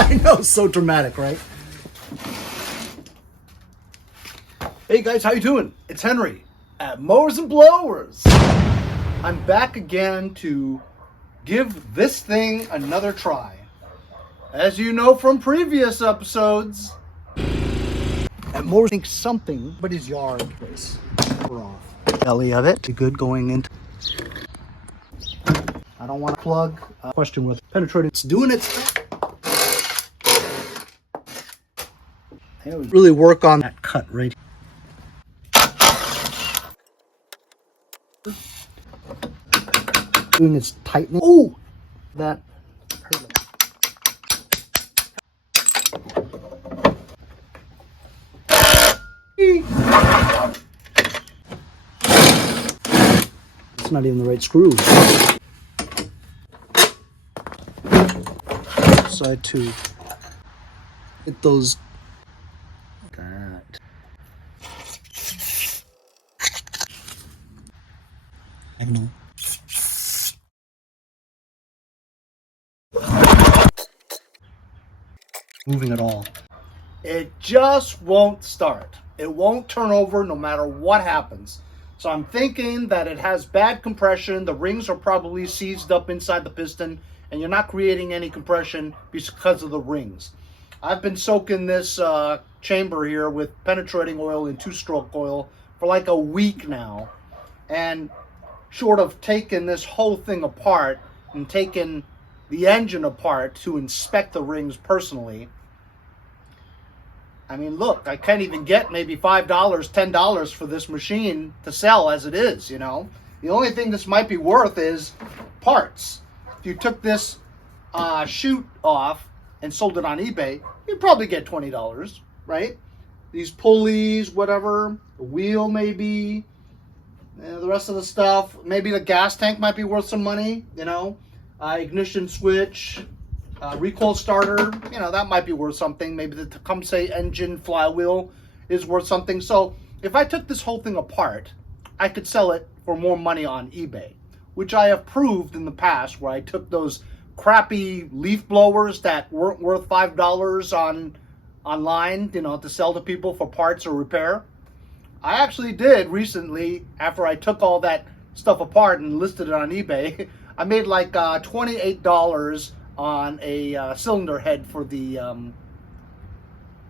I know, so dramatic, right? Hey guys, how you doing? It's Henry at Mowers and Blowers. I'm back again to give this thing another try. As you know from previous episodes, at Mowers think something, but his yard is off. Belly of it, good going into. I don't want to plug. Question with penetrating. It's doing its thing. Really work on that cut right here. Doing its tightening. Oh, that hurt me. It's not even the right screw. Side to hit those. That. I know. Moving at all. It just won't start. It won't turn over no matter what happens. So I'm thinking that it has bad compression. The rings are probably seized up inside the piston and you're not creating any compression because of the rings. I've been soaking this chamber here with penetrating oil and two-stroke oil for like a week now. And short of taking this whole thing apart and taking the engine apart to inspect the rings personally, I mean, look, I can't even get maybe $5, $10 for this machine to sell as it is, you know. The only thing this might be worth is parts. If you took this chute off and sold it on eBay, you'd probably get $20, right? These pulleys, whatever, the wheel maybe, the rest of the stuff, maybe the gas tank might be worth some money, you know. Ignition switch, recoil starter, you know, that might be worth something. Maybe the Tecumseh engine flywheel is worth something. So if I took this whole thing apart, I could sell it for more money on eBay, which I have proved in the past, where I took those crappy leaf blowers that weren't worth $5 online, you know, to sell to people for parts or repair. I actually did recently, after I took all that stuff apart and listed it on eBay, I made like $28 on a cylinder head for the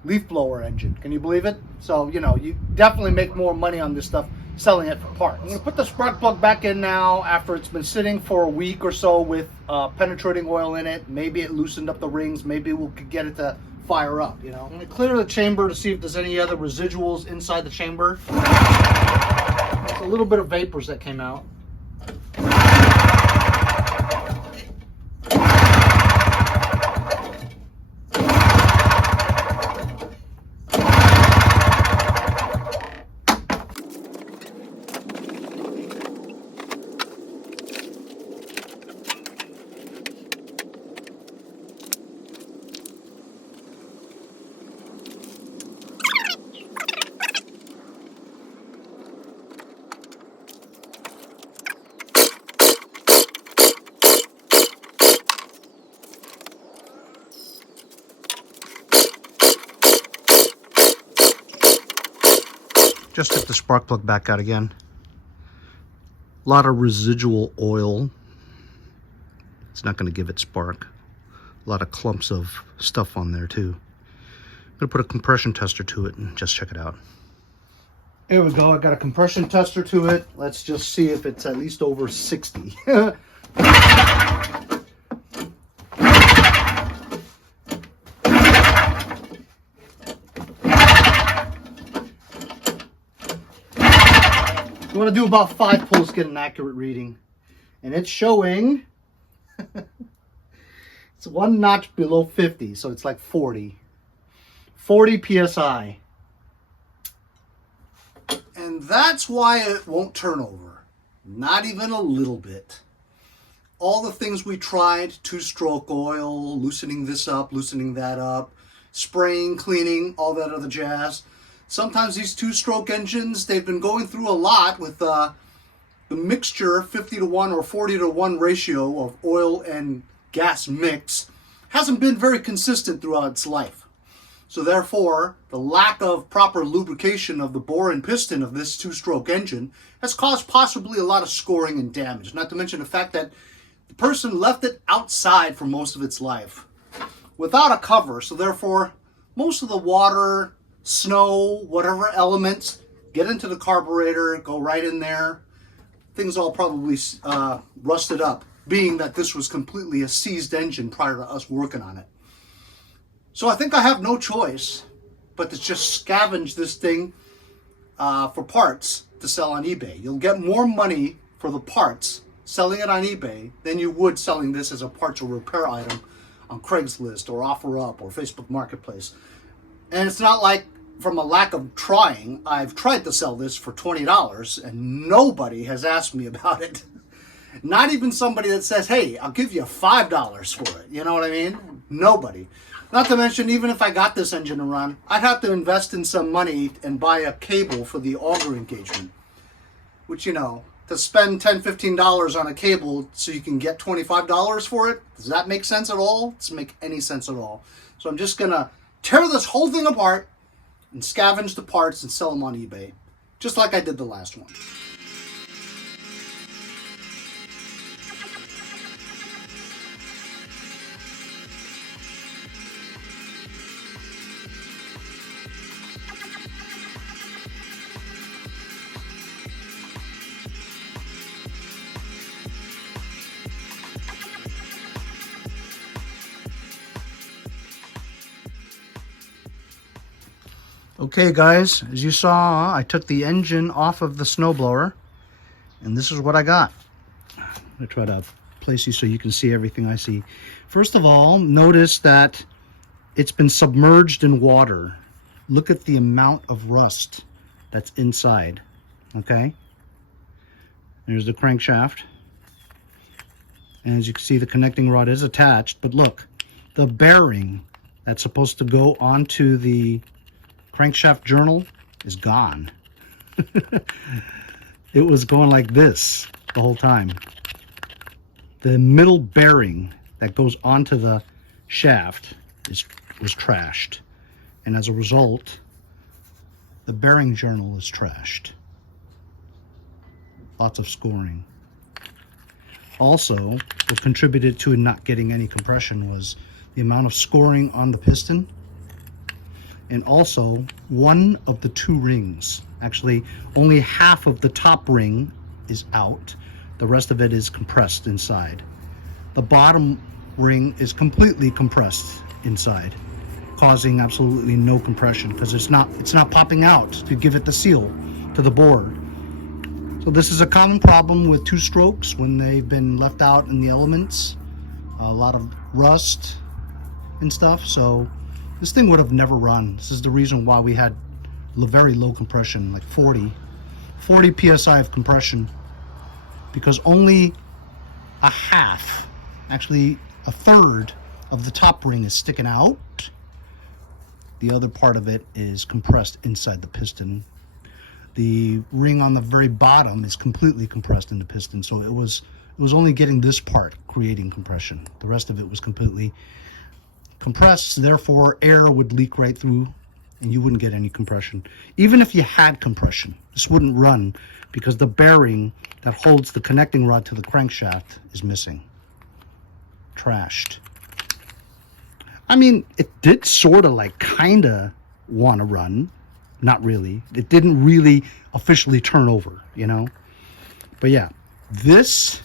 leaf blower engine. Can you believe it? So, you know, you definitely make more money on this stuff selling it for parts. I'm going to put the spark plug back in now after it's been sitting for a week or so with penetrating oil in it. Maybe it loosened up the rings. Maybe we could get it to fire up, you know. I'm going to clear the chamber to see if there's any other residuals inside the chamber. There's a little bit of vapors that came out. Just took the spark plug back out again. A lot of residual oil. It's not going to give it spark. A lot of clumps of stuff on there too. I'm going to put a compression tester to it and just check it out. Here we go. I got a compression tester to it. Let's just see if it's at least over 60. You want to do about 5 pulls to get an accurate reading. And it's showing, it's 1 notch below 50, so it's like 40. 40 PSI. And that's why it won't turn over. Not even a little bit. All the things we tried, two-stroke oil, loosening this up, loosening that up, spraying, cleaning, all that other jazz. Sometimes these two-stroke engines, they've been going through a lot with the mixture, 50 to 1 or 40 to 1 ratio of oil and gas mix hasn't been very consistent throughout its life. So therefore, the lack of proper lubrication of the bore and piston of this two-stroke engine has caused possibly a lot of scoring and damage. Not to mention the fact that the person left it outside for most of its life without a cover. So therefore, most of the water, snow, whatever elements get into the carburetor, go right in there. Things all probably rusted up, being that this was completely a seized engine prior to us working on it. So I think I have no choice but to just scavenge this thing for parts to sell on eBay. You'll get more money for the parts selling it on eBay than you would selling this as a parts or repair item on Craigslist or OfferUp or Facebook Marketplace. And it's not like from a lack of trying, I've tried to sell this for $20 and nobody has asked me about it. Not even somebody that says, hey, I'll give you $5 for it. You know what I mean? Nobody. Not to mention, even if I got this engine to run, I'd have to invest in some money and buy a cable for the auger engagement. Which, you know, to spend $10, $15 on a cable so you can get $25 for it, does that make sense at all? It doesn't make any sense at all. So I'm just going to tear this whole thing apart and scavenge the parts and sell them on eBay, just like I did the last one. Okay guys, as you saw, I took the engine off of the snowblower and this is what I got. I try to place you so you can see everything I see. First of all, notice that it's been submerged in water. Look at the amount of rust that's inside. Okay, there's the crankshaft, and as you can see, the connecting rod is attached, but look, the bearing that's supposed to go onto the crankshaft journal is gone. It was going like this the whole time. The middle bearing that goes onto the shaft was trashed, and as a result, the bearing journal is trashed. Lots of scoring. Also, what contributed to not getting any compression was the amount of scoring on the piston, and also one of the two rings. Actually, only half of the top ring is out. The rest of it is compressed inside. The bottom ring is completely compressed inside, causing absolutely no compression because it's not popping out to give it the seal to the board. So this is a common problem with two strokes when they've been left out in the elements. A lot of rust and stuff. So this thing would have never run. This is the reason why we had very low compression, like 40 psi of compression, because only a half, actually a third of the top ring is sticking out. The other part of it is compressed inside the piston. The ring on the very bottom is completely compressed in the piston, so it was only getting this part creating compression. The rest of it was completely compressed, therefore air would leak right through and you wouldn't get any compression. Even if you had compression, this wouldn't run because the bearing that holds the connecting rod to the crankshaft is missing. Trashed. I mean, it did sort of like kind of want to run. Not really. It didn't really officially turn over, you know? But yeah, this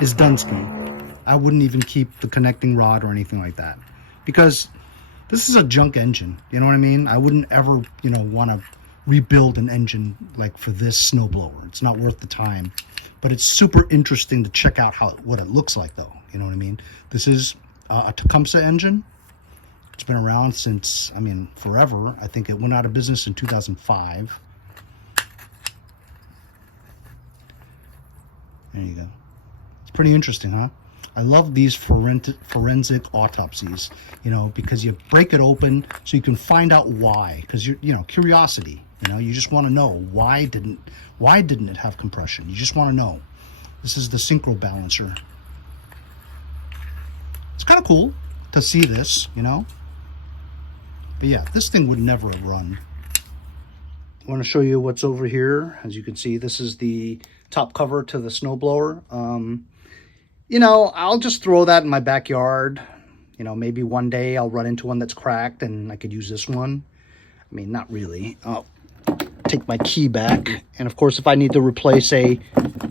is Dunsky. I wouldn't even keep the connecting rod or anything like that because this is a junk engine. You know what I mean? I wouldn't ever, you know, want to rebuild an engine like for this snowblower. It's not worth the time. But it's super interesting to check out what it looks like, though. You know what I mean? This is a Tecumseh engine. It's been around since, I mean, forever. I think it went out of business in 2005. There you go. It's pretty interesting, huh? I love these forensic autopsies, you know, because you break it open so you can find out why. Because you know, curiosity. You know, you just want to know why didn't it have compression? You just want to know. This is the synchro balancer. It's kind of cool to see this, you know. But yeah, this thing would never run. I want to show you what's over here. As you can see, this is the top cover to the snowblower. You know, I'll just throw that in my backyard. You know, maybe one day I'll run into one that's cracked and I could use this one. I mean, not really. I'll take my key back. And of course, if I need to replace a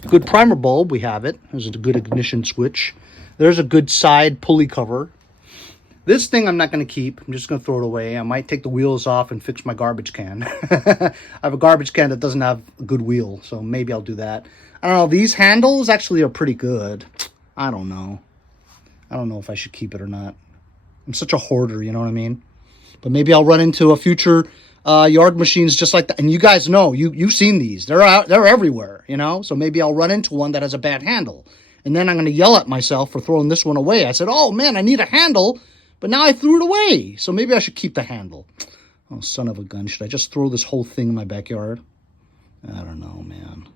good primer bulb, we have it. There's a good ignition switch. There's a good side pulley cover. This thing I'm not going to keep. I'm just going to throw it away. I might take the wheels off and fix my garbage can. I have a garbage can that doesn't have a good wheel, so maybe I'll do that. I don't know. These handles actually are pretty good. I don't know. I don't know if I should keep it or not. I'm such a hoarder, you know what I mean? But maybe I'll run into a future Yardmachines just like that. And you guys know, you've seen these. They're everywhere, you know? So maybe I'll run into one that has a bad handle. And then I'm going to yell at myself for throwing this one away. I said, oh, man, I need a handle. But now I threw it away, so maybe I should keep the handle. Oh, son of a gun. Should I just throw this whole thing in my backyard? I don't know, man.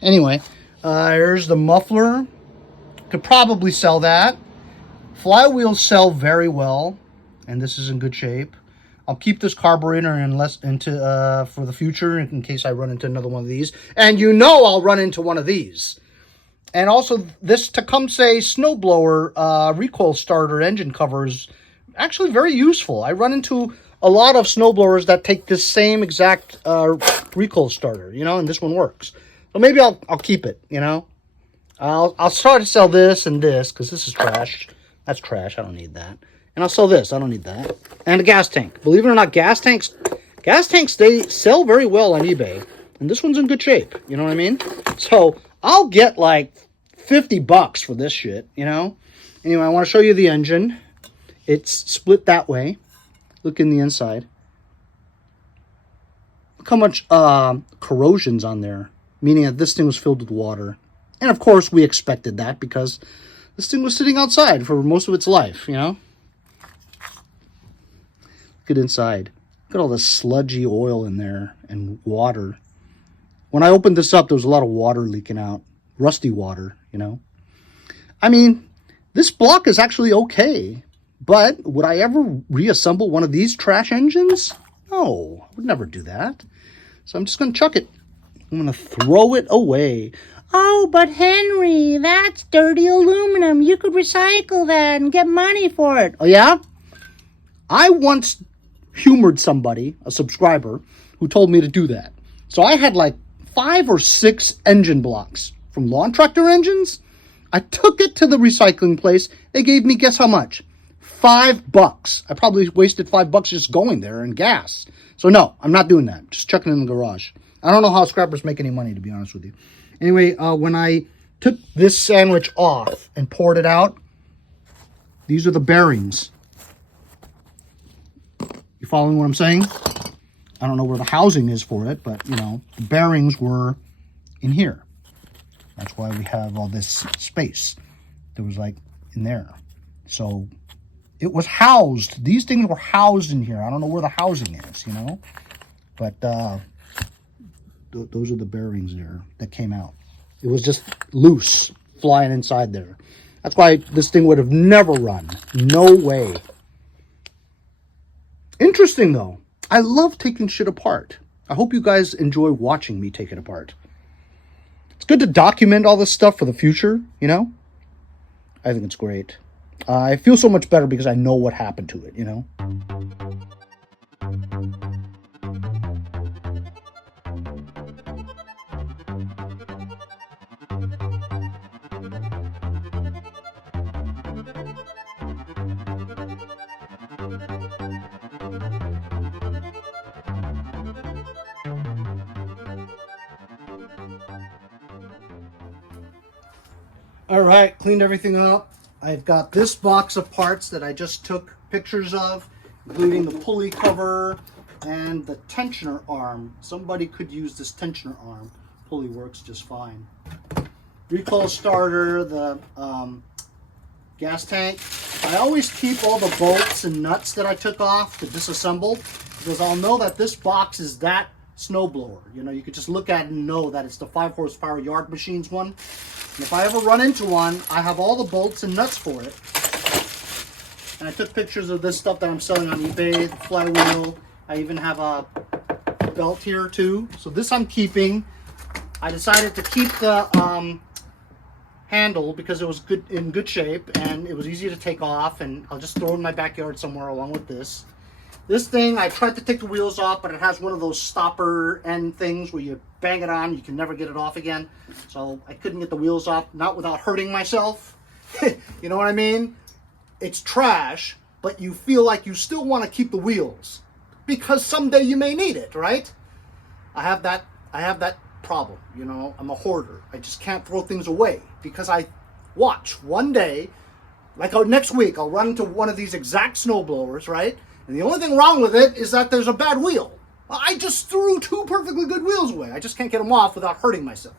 Anyway, here's the muffler. Could probably sell that. Flywheels sell very well, and this is in good shape. I'll keep this carburetor for the future in case I run into another one of these. And you know I'll run into one of these. And also, this Tecumseh snowblower recoil starter engine cover is actually very useful. I run into a lot of snowblowers that take this same exact recoil starter, you know, and this one works. So maybe I'll keep it, you know. I'll try to sell this and this because this is trash. That's trash. I don't need that. And I'll sell this. I don't need that. And a gas tank. Believe it or not, gas tanks, they sell very well on eBay. And this one's in good shape. You know what I mean? So I'll get like $50 for this shit, you know? Anyway, I want to show you the engine. It's split that way. Look in the inside. Look how much corrosion's on there. Meaning that this thing was filled with water. And of course, we expected that because this thing was sitting outside for most of its life, you know? Look at inside. Look at all the sludgy oil in there and water. When I opened this up, there was a lot of water leaking out. Rusty water, you know? I mean, this block is actually okay. But would I ever reassemble one of these trash engines? No, I would never do that. So I'm just going to chuck it. I'm going to throw it away. Oh, but Henry, that's dirty aluminum. You could recycle that and get money for it. Oh, yeah? I once humored somebody, a subscriber, who told me to do that. So I had like 5 or 6 engine blocks from lawn tractor engines. I took it to the recycling place. They gave me, guess how much? $5. I probably wasted $5 just going there and gas. So no, I'm not doing that. Just chucking it in the garage. I don't know how scrappers make any money, to be honest with you. Anyway, when I took this sandwich off and poured it out, these are the bearings. You following what I'm saying? I don't know where the housing is for it, but, you know, the bearings were in here. That's why we have all this space. There was, like, in there. So it was housed. These things were housed in here. I don't know where the housing is, you know? But those are the bearings there that came out. It was just loose, flying inside there. That's why this thing would have never run. No way. Interesting, though. I love taking shit apart. I hope you guys enjoy watching me take it apart. It's good to document all this stuff for the future, you know? I think it's great. I feel so much better because I know what happened to it, you know? All right, cleaned everything up. I've got this box of parts that I just took pictures of, including the pulley cover and the tensioner arm. Somebody could use this tensioner arm. Pulley works just fine. Recoil starter, the gas tank. I always keep all the bolts and nuts that I took off to disassemble because I'll know that this box is that snowblower. You know, you could just look at it and know that it's the 5 horsepower Yardmachines one. And if I ever run into one, I have all the bolts and nuts for it. And I took pictures of this stuff that I'm selling on eBay, the flywheel. I even have a belt here too. So this I'm keeping. I decided to keep the handle because it was in good shape and it was easy to take off, and I'll just throw it in my backyard somewhere along with this. This thing, I tried to take the wheels off, but it has one of those stopper end things where you bang it on, you can never get it off again. So I couldn't get the wheels off, not without hurting myself. You know what I mean? It's trash, but you feel like you still want to keep the wheels because someday you may need it, right? I have that problem, you know. I'm a hoarder. I just can't throw things away because I watch one day, like next week, I'll run into one of these exact snowblowers, right? And the only thing wrong with it is that there's a bad wheel. I just threw 2 perfectly good wheels away. I just can't get them off without hurting myself,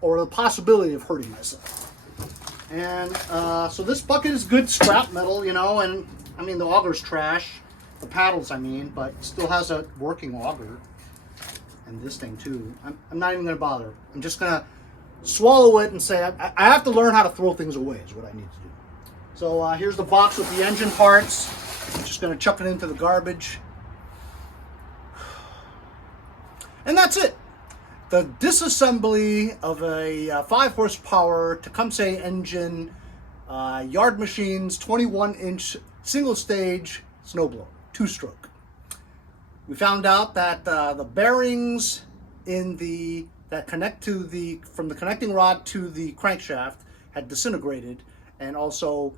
or the possibility of hurting myself. And so this bucket is good scrap metal, you know, and I mean the auger's trash, the paddles I mean, but it still has a working auger. And this thing too. I'm not even going to bother. I'm just going to swallow it and say I have to learn how to throw things away is what I need to do. So here's the box with the engine parts. I'm just going to chuck it into the garbage. And that's it. The disassembly of a 5 horsepower Tecumseh engine, Yardmachines 21-inch single stage snowblower, 2-stroke. We found out that the bearings that connect to from the connecting rod to the crankshaft had disintegrated, and also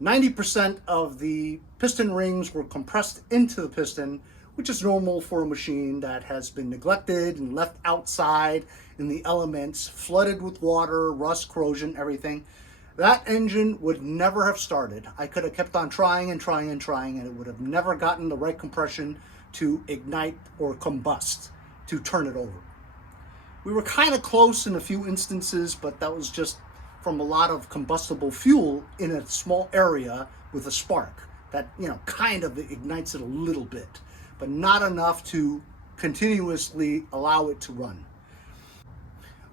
90% of the piston rings were compressed into the piston, which is normal for a machine that has been neglected and left outside in the elements, flooded with water, rust, corrosion, everything. That engine would never have started. I could have kept on trying and trying and trying, and it would have never gotten the right compression to ignite or combust, to turn it over. We were kind of close in a few instances, but that was just from a lot of combustible fuel in a small area with a spark that, you know, kind of ignites it a little bit, but not enough to continuously allow it to run.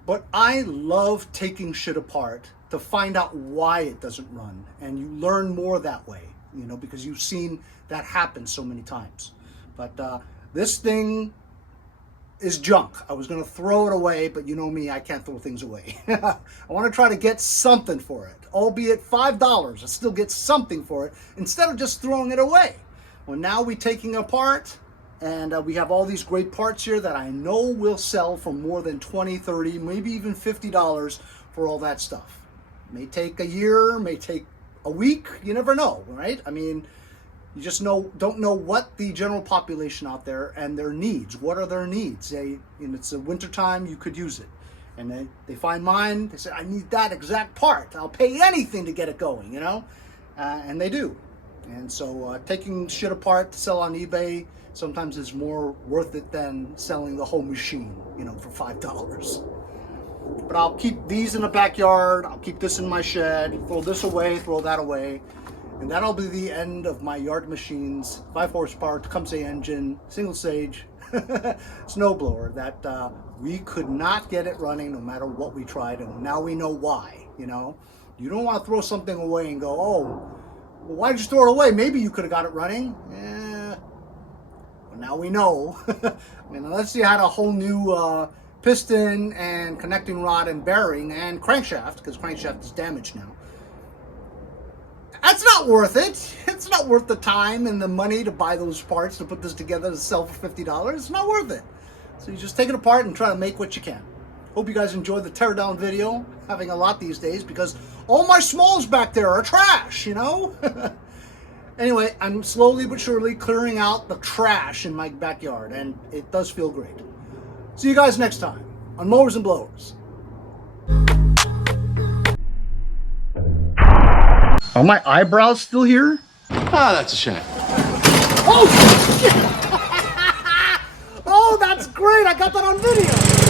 But I love taking shit apart to find out why it doesn't run, and you learn more that way, you know, because you've seen that happen so many times. But this thing is junk. I was going to throw it away, but you know me, I can't throw things away. I want to try to get something for it, albeit $5. I still get something for it instead of just throwing it away. Well, now we're taking it apart, and we have all these great parts here that I know will sell for more than $20, $30, maybe even $50 for all that stuff. May take a year, may take a week, you never know, right? I mean, you just don't know what the general population out there and their needs. What are their needs? It's the winter time, you could use it. And they find mine, they say, I need that exact part. I'll pay anything to get it going, you know? And they do. And so taking shit apart to sell on eBay sometimes is more worth it than selling the whole machine, you know, for $5. But I'll keep these in the backyard, I'll keep this in my shed, throw this away, throw that away. And that'll be the end of my Yardmachines 5 horsepower Tecumseh engine, single stage snowblower that we could not get it running no matter what we tried, and now we know why, you know. You don't want to throw something away and go, oh, well, why did you throw it away? Maybe you could have got it running. Well, now we know. I mean, unless you had a whole new piston and connecting rod and bearing and crankshaft, because crankshaft is damaged now. That's not worth it. It's not worth the time and the money to buy those parts to put this together to sell for $50. It's not worth it. So you just take it apart and try to make what you can. Hope you guys enjoyed the teardown video. Having a lot these days because all my smalls back there are trash, you know? Anyway, I'm slowly but surely clearing out the trash in my backyard, and it does feel great. See you guys next time on Mowers and Blowers. Are my eyebrows still here? Ah, that's a shame. Oh, shit! Oh, that's great! I got that on video!